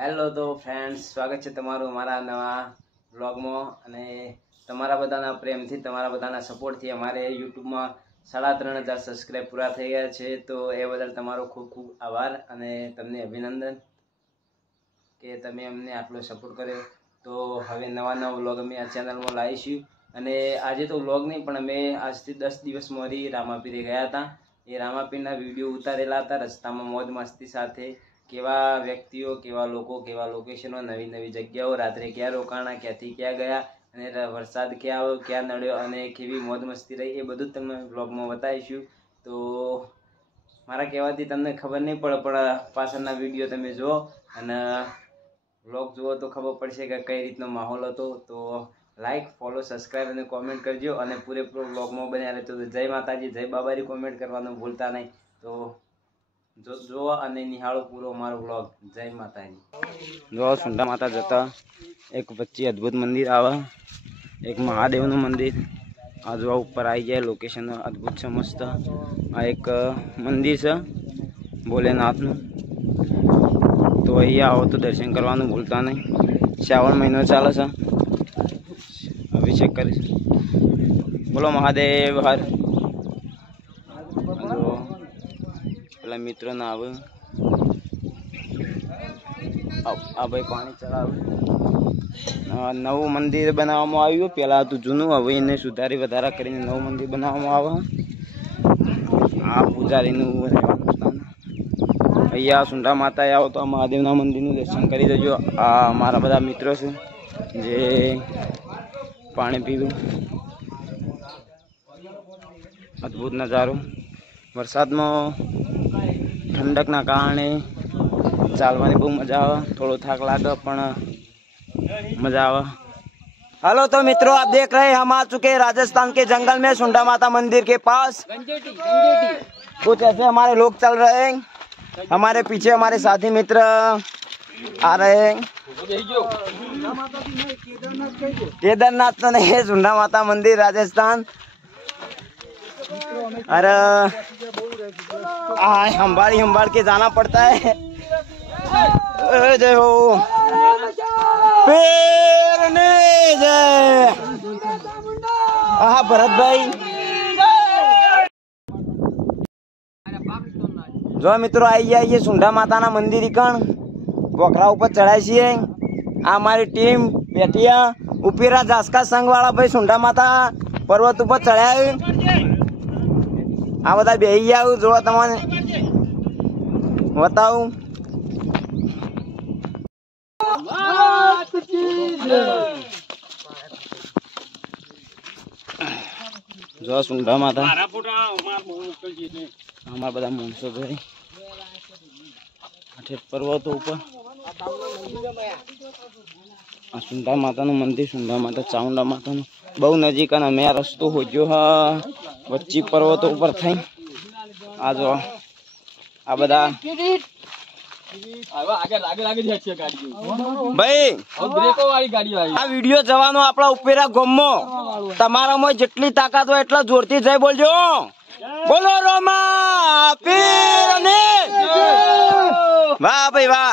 Hello તો friends, સ્વાગત છે તમારું મારા નવા વ્લોગમાં અને તમારા બધાના પ્રેમથી, તમારા બધાના સપોર્ટથી અમારે યુટ્યુબમાં 3,500 સબસ્ક્રાઈબ પૂરા થઈ ગયા છે. તો એ બદલ તમારો ખૂબ ખૂબ આભાર અને તમને અભિનંદન કે તમે અમને આટલો સપોર્ટ કર્યો. તો હવે નવા વ્લોગ અમે આ ચેનલમાં લાવીશું. અને આજે તો વ્લોગ નહીં, પણ અમે આજથી 10 દિવસ મોડી રામાપીરે ગયા હતા. એ રામાપીરના વિડીયો ઉતારેલા હતા રસ્તામાં મોજ મસ્તી સાથે. કેવા વ્યક્તિઓ, કેવા લોકો, કેવા લોકેશનો, નવી નવી જગ્યાઓ, રાત્રે ક્યાં રોકાણા, ક્યાંથી ક્યાં ગયા અને વરસાદ ક્યાં આવ્યો, ક્યાં નડ્યો અને કેવી મોજ મસ્તી રહી, એ બધું તમને વ્લોગમાં બતાવીશું. તો મારા કહેવાથી તમને ખબર નહીં પડે, પણ પાછળના વિડીયો તમે જુઓ અને વ્લોગ જુઓ તો ખબર પડશે કે કઈ રીતનો માહોલ હતો. તો લાઈક, ફોલો, સબસ્ક્રાઈબ અને કોમેન્ટ કરજો અને પૂરેપૂરો વ્લોગમાં બન્યા રહેજો. તો જય માતાજી, જય બાબારી કોમેન્ટ કરવાનું ભૂલતા નહીં. તો જોવા અને નિહાળો પૂરો અમારો વ્લોગ. જય માતાજી. જો સુંડા માતા જતા એક વચ્ચે અદ્ભુત મંદિર આવે, એક મહાદેવનું મંદિર. આ જો ઉપર આવી જાય, લોકેશન અદ્ભુત છે, મસ્ત. આ એક મંદિર છે ભોલેનાથનું. તો અહીંયા આવો તો દર્શન કરવાનું ભૂલતા નહીં. શ્રાવણ મહિનો ચાલે છે, અભિષેક કરીશ. બોલો મહાદેવ હર. પેલા મિત્રો ના આવે, આ ભાઈ પાણી ચડાવે. નવું મંદિર બનાવવામાં આવ્યું. પેલા હતું જૂનું, હવે એને સુધારી વધારા કરીને નવું મંદિર બનાવવામાં આવે. આ પૂજારીનું રહેવાનું સ્થાન. અહીંયા સુંડા માતા આવો તો આ મહાદેવના મંદિરનું દર્શન કરી દેજો. આ મારા બધા મિત્રો છે જે પાણી પીવું. અદ્ભુત નજારો. વરસાદમાં ઠંડકના કારણે ચાલવાની બહુ મજા આવે. થોડો થાક લાગે પણ मजा आवा. हेलो तो मित्रों, आप देख रहे हैं हम आ चुके हैं राजस्थान के जंगल में सुंडा माता मंदिर के पास. कुछ ऐसे हमारे लोग चल रहे हैं. हमारे पीछे हमारे साथी मित्र आ रहे हैं. केदारनाथ तो नहीं है, सुंडा माता मंदिर राजस्थान. अरे हम्बाड़ के जाना पड़ता है. जय हो भरत भाई. जो मित्रों आई जाइए सुंडा माता ना मंदिर कण पोखरा ऊपर चढ़ाई छे. आ हमारी टीम बैठिया उपीरा जासका संघ वाला भाई सुंडा माता पर्वत ऊपर चढ़ाया. आ बता बेही जाओ, जो तमने बताऊं. जो सुंडा माता हमारा बड़ा मानसो भाई पर्वत ऊपर सुंडा माता नु मंदिर. सुंडा माता चामुंडा माता नु बहु नजीक अमे आ रस्तो हो जो वच्ची पर्वत ऊपर थई. आ जो आ बदा भाई आ वीडियो जवानो आपड़ा उपेरा गोमो तमारा में जेटली ताकत हो एटला जोरथी जय बोलजो. बोलो रोमा पीरनी. वाह भाई वाह.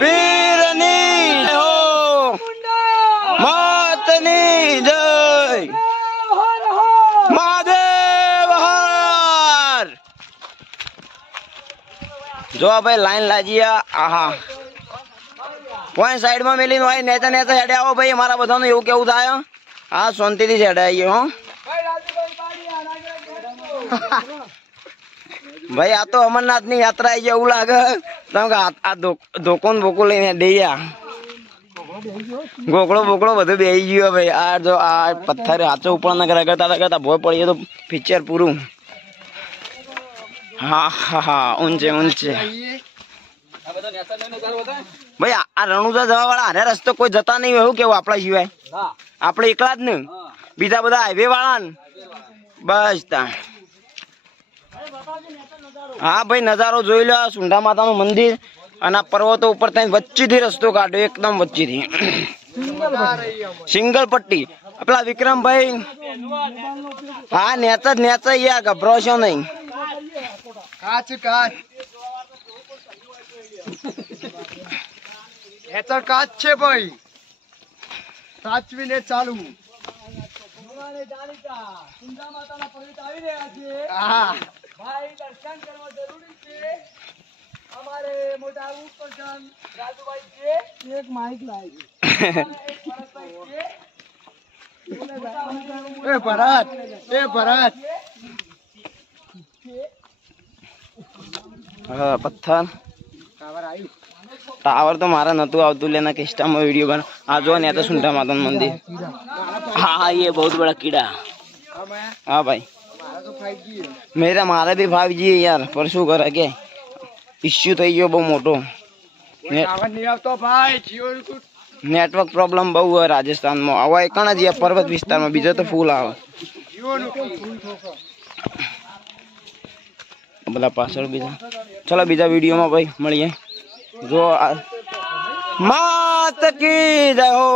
पीरनी हो मातनी जय. महादेव हर. जो भाई लाइन लाजिया. आहा कोई साइड में मिली भाई नेता नेता हेडे आओ भाई. हमारा बधानो એવું કેવું થાય. હા શાંતિથી હેડે આવીએ. હો ભાઈ આ તો અમરનાથ ની યાત્રા આવી એવું લાગે. આ ધોકોન બોકો લઈને ડેયા ગોકળો બોકળો બધું બેસી ગયો ભાઈ. આ જો આ પથ્થર હાથો ઉપર ના કરતા ભોય પડીએ તો પિક્ચર પૂરું. हाँ हाँ हाँ ऊंचे ऊंचे भाई. आ रણુજા જવા વાળા હારે રસ્તો કોઈ જતા નહીં એવું કેવું આપણા સિવાય. આપણે એકલા જ ને, બીજા બધા હાઈવે વાળા ને બસ તા. હા ભાઈ નજારો જોઈ લો. સુંડા માતાનું મંદિર અને પર્વતો ઉપર થઈને વચ્ચેથી રસ્તો કાઢ્યો, એકદમ વચ્ચેથી સિંગલ પટ્ટી. પેલા વિક્રમભાઈ હા નેચા યા ગભરાશો નહીં. કાચ કાચ હેતર કાચ છે ભાઈ, સાચવીને ચાલુ. હા ભાઈ, દર્શન કરવા જરૂરી છે. અમારે મોટા ઉપરજન રાજુભાઈ છે, એક માઇક લાવી એ ભરત, એ ભરત. હા પથ્થર ટાવર તો મારા નતું આવતું લેના કિસ્ટામાં वीडियो बना आ जो ने तो सुंठा माता मंदिर. हाँ ये बहुत बड़ा कीड़ा. हाँ भाई मारा भी 5G है यार, पर शू करे के इश्यू થઈ ગયો બહુ મોટો. નેટવર્ક પ્રોબ્લેમ બહુ હોય રાજસ્થાનમાં. આવા એકણ જ પર્વત વિસ્તારમાં, બીજો તો ફૂલ આવે. બધા પાછળ બીજા. ચલો બીજા વિડીયોમાં ભાઈ મળીએ. જો માત કી જય હો.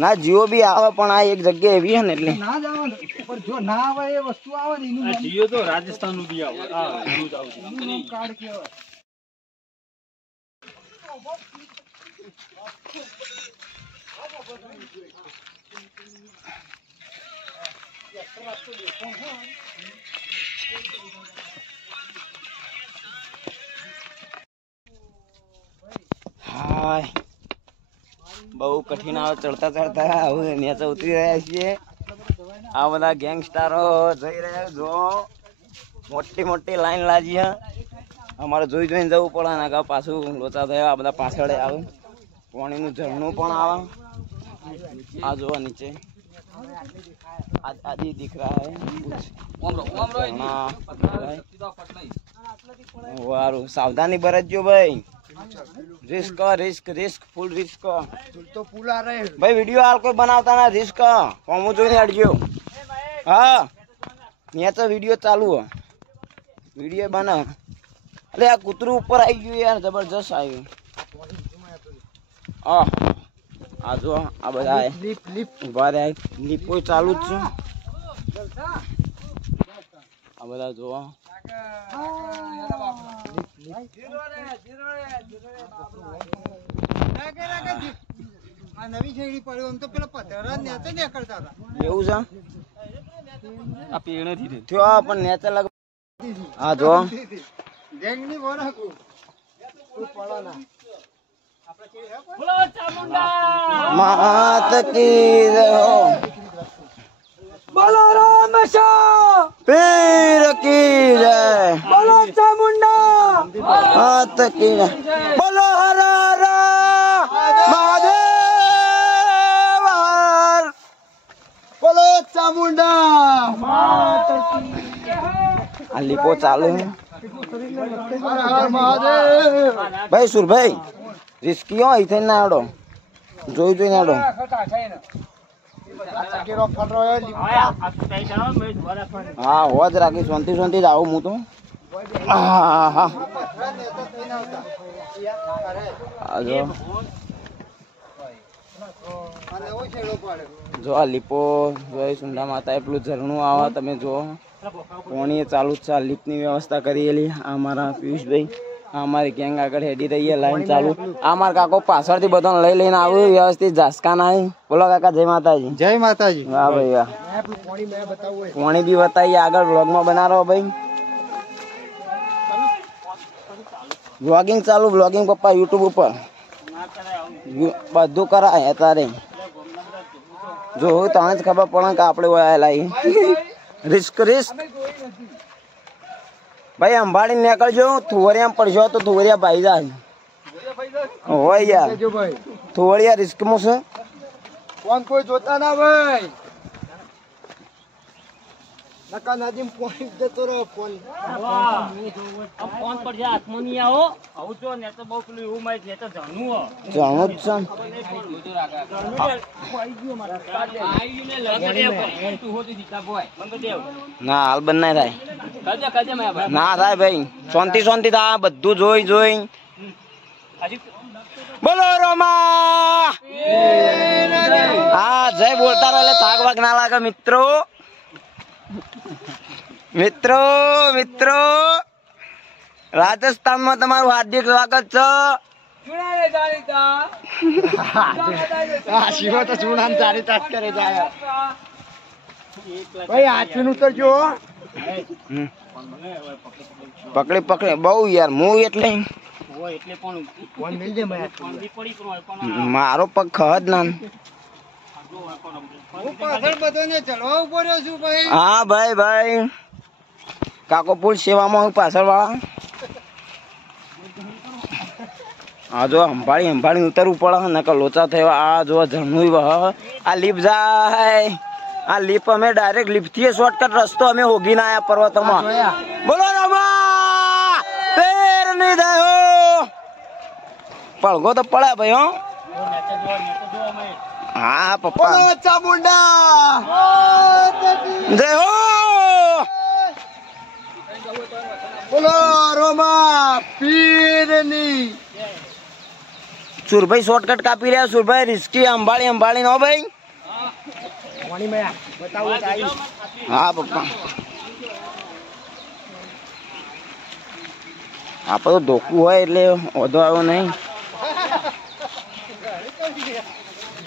ના જીઓ બી આવે પણ આ એક જગ્યા એવી હે ને એટલે ના જવાનું. પણ જો ના આવે એ વસ્તુ આવે ને એનું જીઓ તો રાજસ્થાન નું બી આવે. હા કાર્ડ કેવાય. હાય બહુ કઠિન આવે ચડતા ચડતા. હવે નીચે ઉતરી રહ્યા છીએ. આ બધા ગેંગસ્ટારો જઈ રહ્યા. જો મોટી મોટી લાઈન લાગી છે. અમારે જોઈ જોઈને જવું પડે ને કે પાછું લોચા થયા. આ બધા પાછળ આવે. પાણીનું ઝરણું પણ આવે. આ જોવા નીચે आदि दिख रहा है. वारू सावधानी बरतજો भाई. Risk risk risk full risk. तो पुला रे भाई वीडियो हाल कोई बनावता ना रिस्क हम જોઈને હટજો. હા ન્યા તો વિડિયો ચાલુ હે. વિડિયો બના. અરે આ કૂતરું ઉપર આવી ગયું યાર, જબરજસ્ત આવ્યું. આ આ જો આ બધા ઉભા રહ્યા. લીપો ચાલુ જ છે. આ બધા જો નવી શેરડી પડ્યો. આમ તો પેલા પથરા નેચે નીકળતા હતા. એવું છે. આ પેણે થી થયો પણ નેચે લગ. આ જો ગેંગની બોરાકુ પડવાના. मात की जय हो. बोलो राम पीर की जय. बोलो चामुंडा मात की जय. बोलो हर हर महादेव. बोलो चामुंडा. આ લીપો ચાલુ. હર હર મહાદેવ. ભાઈ સુરભાઈ રિસ્કી હોય થઈ ના આડો. જોઈ જોઈને આડો. હા હોજ રાખી શાંતિ શાંતિ જ આવું હું તો. હા હા જો આ લીપો જોઈ સુંડા માતા એટલું ઝરણું આવે તમે જો. પાણી ચાલુ જ છે. લીપની વ્યવસ્થા કરેલી. આ મારા પિયુષભાઈ અમારી ગેંગ આગળ હેડી રહી લાઈન ચાલુ. આ મારા કાકો પાછળથી બધાને લઈ લઈને આવ્યું વ્યવસ્થિત. ઝાસકા ના. બોલો કાકા જય માતાજી. જય માતાજી. વાહ ભાઈ વાહ. પાણી બી બતાવીએ આગળ વ્લોગમાં બનાવો ભાઈ. વ્લોગિંગ ચાલુ. વ્લોગિંગ પપ્પા યુટ્યુબ ઉપર બધું કરાય અત્યારે. જો તને જ ખબર પડે કે આપણે આવેલા રિસ્ક રિસ્ક. ભાઈ અંબાડી નીકળજો. થુવરિયા પડશો તો થુવરિયા ભાઈ જાય હોય યાર. થુવરિયા રિસ્ક માં છે. ફોન કોઈ જોતા ના ભાઈ. નકા નદીમ પોઈન્ટ જતો રહો. ફોન ફોન પર જે હાથમાં નહીં આવો આવું જો ને તો બહુ પેલું એવું માહિત ને તો જાણવું જાણું જ છે. ના હાલ બંધ ના થાય. ના થાય ભાઈ. શાંતિ શાંતિ થાય. બધું જોઈ જોઈ. બોલો રોમા. હા જય બોલતા રહો એટલે થાક વાગ ના લાગે મિત્રો. મિત્રો મિત્રો રાજસ્થાનમાં તમારું હાર્દિક સ્વાગત છે. ચૂડાને જાણીતા હા શિવો તો ચૂડાને જાણીતા જ કરે જાય ભાઈ હાથનું ઉતરજો પકડી પકડી બહુ યાર હું એટલે હોય એટલે પણ ફોન મિલ દે મેં પણ બી પડી પણ મારો પગ ખહદ ના. હું પાછળ બધાને ચડવા ઉભો રહ્યો છું ભાઈ. હા ભાઈ ભાઈ કાકો પુલ સેવામાં હું પાછળ વાળા. હા જો સંભાળી ઉતરવું પડે નકર લોચા થયા. આ જો ઝરણું વહ આ લીપ જાય. આ લીપ અમે ડાયરેક્ટ લીપ થી શોર્ટકટ રસ્તો અમે હોગી ના આયા પર્વતોમાં. બોલો રામા પેર નહીં થયો પડઘો તો પડે ભાઈ. હો હા પપ્પા બોલો ચામુંડા જય હો. બોલો રોમા પીરની. સુરભાઈ શોર્ટકટ કાપી રહ્યા. સુરભાઈ રિસ્કી અંબાળી નો ભાઈ. પાણી મેં બતાવું તો આવી. હા પપ્પા આપડે તો ધોકું હોય એટલે વધુ આવ્યો નહીં.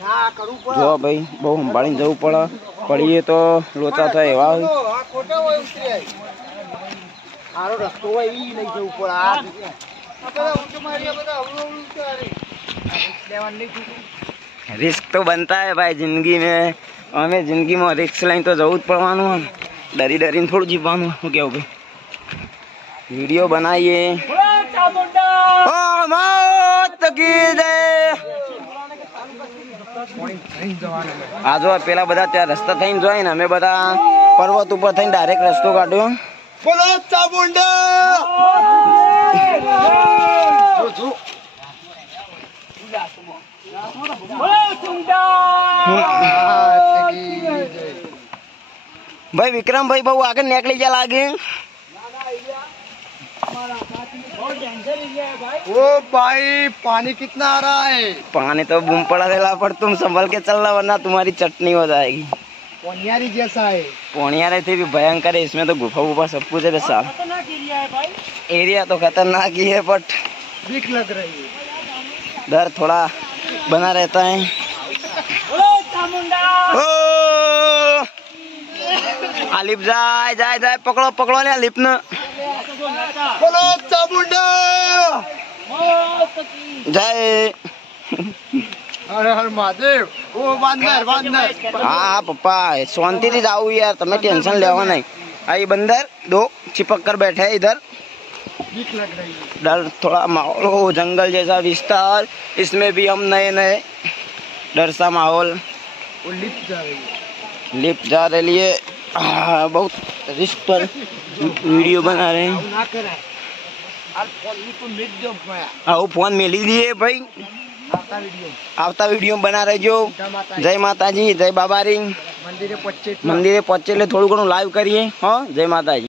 ના કરું પડે. જો ભાઈ બહુ સંભાળીને જવું પડે. પડીએ તો લોચા થાય એવા હોય. આ ખોટા હોય ઉતરી આવી. સારો રસ્તો હોય ઈ લઈ જવું પડે. આ બધા ઊંચો માર્યા બધા અવળું ઉતારી લેવાનું નહીં થતું. रिस्क तो बनता है भाई जिंदगी में. हमें जिंदगी में रिस्क लाइन तो जरूर पड़वाનું. डरी डरीને થોડું જીવવાનું. શું કેવું ભાઈ वीडियो बनाइए. ओ मौत की जय. આ જો પેલા બધા ત્યાં રસ્તા થઈને જોય ને અમે બધા પર્વત ઉપર થઈને ડાયરેક્ટ રસ્તો કાઢ્યો. બોલો ચામુંડા. भाई विक्रम भाई बहु आगे निकली जा लागे. ओ भाई पानी कितना आ रहा है. पानी तो बूम पड़ा रहेला पर तुम संभल के चलना वरना तुम्हारी चटनी हो जाएगी. पोनियारी जैसा है. पोनियारे थे भी भयंकर है. इसमें तो गुफा वुफा सब कुछ है. साहब एरिया तो खतरनाक ही है बट बीक लग रही है. डर थोड़ा बना रहता है. ओ आलिप जाए जाए जाए पकड़ो पकड़ो ने आलिप ने. बोलो चामुंडा. जय. हर हर महादेव. ओ बंदर बंदर. हाँ पप्पा शांति से जाओ यार. तुम्हें टेंशन लेवा नहीं. आई बंदर दो चिपक कर बैठे है इधर. बीक लग रही है. डर थोड़ा माहौल हो जंगल जैसा विस्तार. इसमें भी हम नए नए डर सा माहौल. वो लिफ्ट जा रही है. लिफ्ट जा रही है. बहुत रिस्क पर वीडियो बना रहे हैं. ना करे. आज फोन को मिट दो मैं. आओ फोन मिली दिए भाई. આવતા વિડીયો બના રહેજો. જય માતાજી જય બાબારી. મંદિરે પહોંચે મંદિરે પહોંચે એટલે થોડું ઘણું લાઈવ કરીએ. હા જય માતાજી.